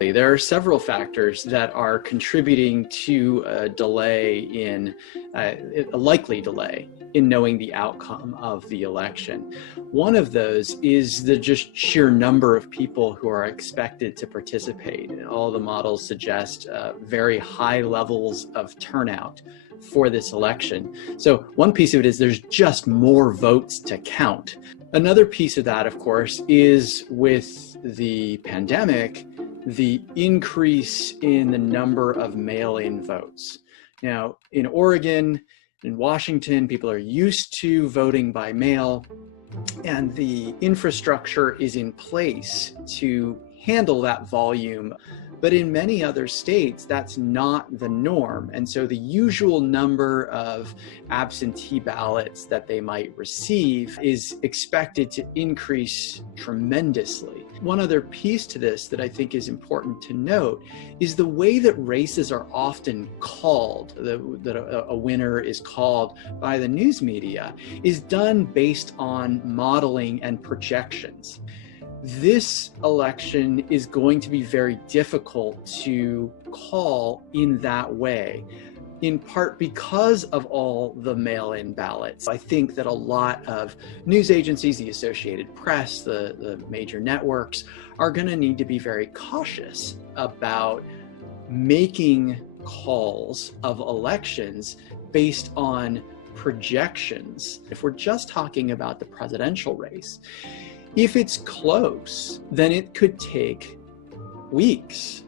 There are several factors that are contributing to a delay in a likely delay in knowing the outcome of the election. One of those is the just sheer number of people who are expected to participate. All the models suggest very high levels of turnout for this election. So one piece of it is there's just more votes to count. Another piece of that, of course, is with the pandemic, the increase in the number of mail-in votes. Now, in Oregon, in Washington, people are used to voting by mail, and the infrastructure is in place to handle that volume. But in many other states, that's not the norm. And so the usual number of absentee ballots that they might receive is expected to increase tremendously. One other piece to this that I think is important to note is the way that races are often called, that a winner is called by the news media, is done based on modeling and projections. This election is going to be very difficult to call in that way, in part because of all the mail-in ballots. I think that a lot of news agencies, the Associated Press, the major networks, are going to need to be very cautious about making calls of elections based on projections. If we're just talking about the presidential race, if it's close, then it could take weeks.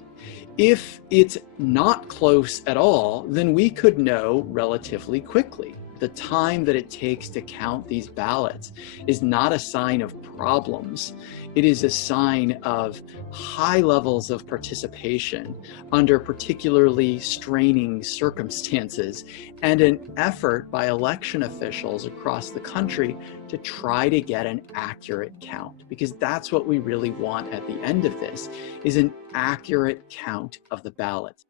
If it's not close at all, then we could know relatively quickly. The time that it takes to count these ballots is not a sign of problems. It is a sign of high levels of participation under particularly straining circumstances and an effort by election officials across the country to try to get an accurate count, because that's what we really want at the end of this, is an accurate count of the ballots.